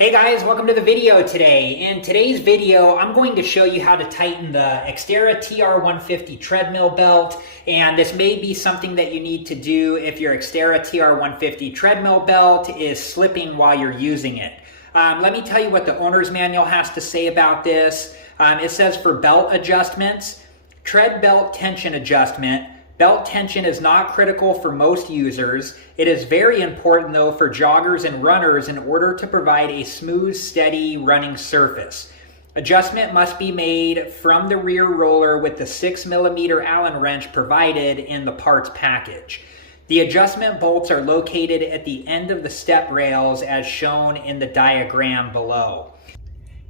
Hey guys, welcome to the video today. In today's video, I'm going to show you how to tighten the Xterra TR150 treadmill belt, and this may be something that you need to do if your Xterra TR150 treadmill belt is slipping while you're using it. Let me tell you what the owner's manual has to say about this. It says for belt adjustments, tread belt tension adjustment. Belt tension is not critical for most users. It is very important though for joggers and runners in order to provide a smooth, steady running surface. Adjustment must be made from the rear roller with the 6mm Allen wrench provided in the parts package. The adjustment bolts are located at the end of the step rails as shown in the diagram below.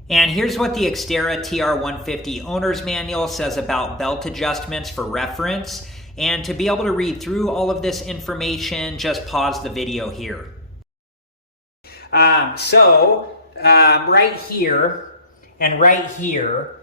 And here's what the Xterra TR150 owner's manual says about belt adjustments for reference. And to be able to read through all of this information, just pause the video here. Right here and right here,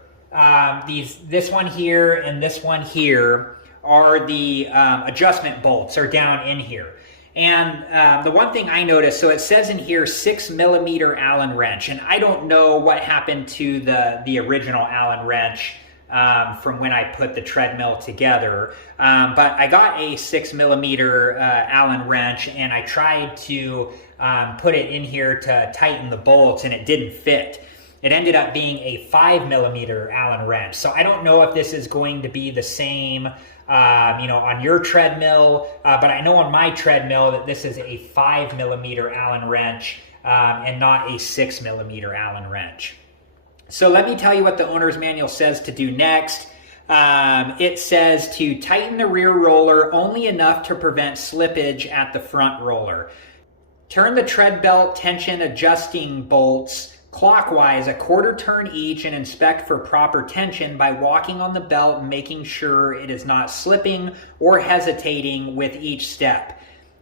this one here and this one here are the adjustment bolts are down in here. And the one thing I noticed, so it says in here 6mm Allen wrench, and I don't know what happened to the original Allen wrench from when I put the treadmill together. But I got a 6mm Allen wrench and I tried to put it in here to tighten the bolts and it didn't fit. It ended up being a 5mm Allen wrench. So I don't know if this is going to be the same on your treadmill, but I know on my treadmill that this is a 5mm Allen wrench and not a 6mm Allen wrench. So let me tell you what the owner's manual says to do next. It says to tighten the rear roller only enough to prevent slippage at the front roller. Turn the tread belt tension adjusting bolts clockwise a quarter turn each and inspect for proper tension by walking on the belt and making sure it is not slipping or hesitating with each step.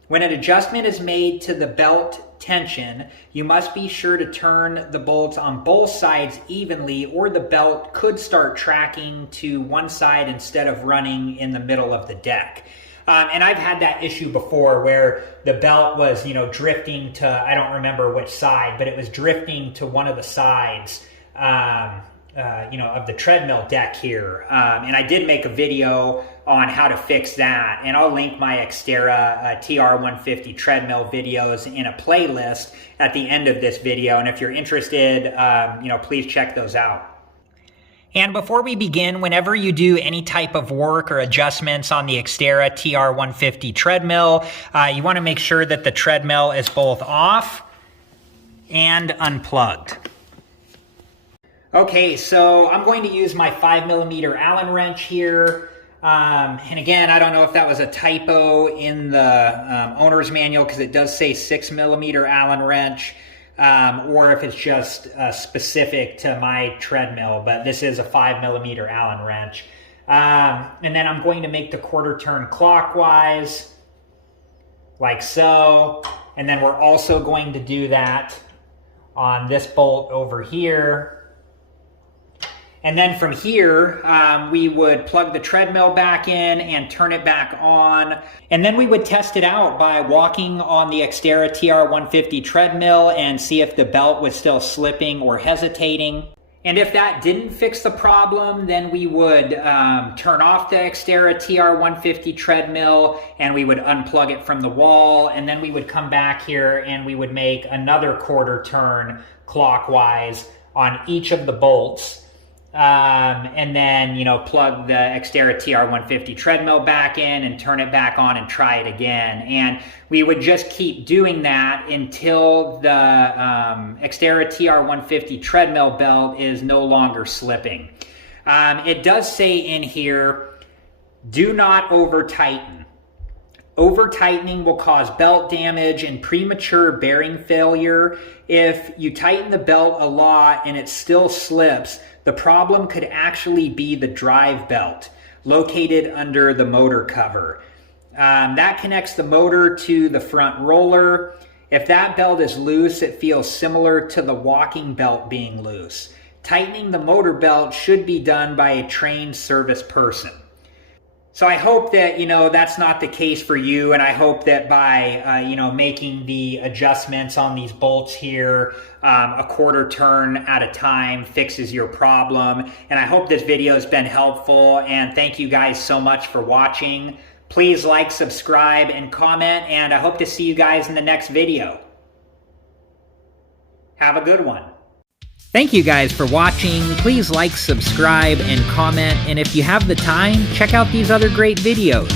When an adjustment is made to the belt tension, you must be sure to turn the bolts on both sides evenly or the belt could start tracking to one side instead of running in the middle of the deck. And I've had that issue before where the belt was, drifting to, I don't remember which side, but it was drifting to one of the sides of the treadmill deck here. And I did make a video on how to fix that, and I'll link my Xterra TR150 treadmill videos in a playlist at the end of this video, and if you're interested, please check those out. And before we begin, whenever you do any type of work or adjustments on the Xterra TR150 treadmill, you want to make sure that the treadmill is both off and unplugged. Okay, so I'm going to use my 5mm Allen wrench here. And again, I don't know if that was a typo in the owner's manual because it does say 6mm Allen wrench, or if it's just specific to my treadmill, but this is a 5mm Allen wrench. And then I'm going to make the quarter turn clockwise, like so. And then we're also going to do that on this bolt over here. And then from here, we would plug the treadmill back in and turn it back on. And then we would test it out by walking on the Xterra TR150 treadmill and see if the belt was still slipping or hesitating. And if that didn't fix the problem, then we would turn off the Xterra TR150 treadmill and we would unplug it from the wall. And then we would come back here and we would make another quarter turn clockwise on each of the bolts. And then, plug the Xterra TR150 treadmill back in and turn it back on and try it again. And we would just keep doing that until the Xterra TR150 treadmill belt is no longer slipping. It does say in here, do not over-tighten. Over-tightening will cause belt damage and premature bearing failure. If you tighten the belt a lot and it still slips, the problem could actually be the drive belt located under the motor cover. That connects the motor to the front roller. If that belt is loose, it feels similar to the walking belt being loose. Tightening the motor belt should be done by a trained service person. So I hope that, that's not the case for you. And I hope that by, making the adjustments on these bolts here, a quarter turn at a time fixes your problem. And I hope this video has been helpful. And thank you guys so much for watching. Please like, subscribe, and comment. And I hope to see you guys in the next video. Have a good one. Thank you guys for watching. Please like, subscribe, and comment. And if you have the time, check out these other great videos.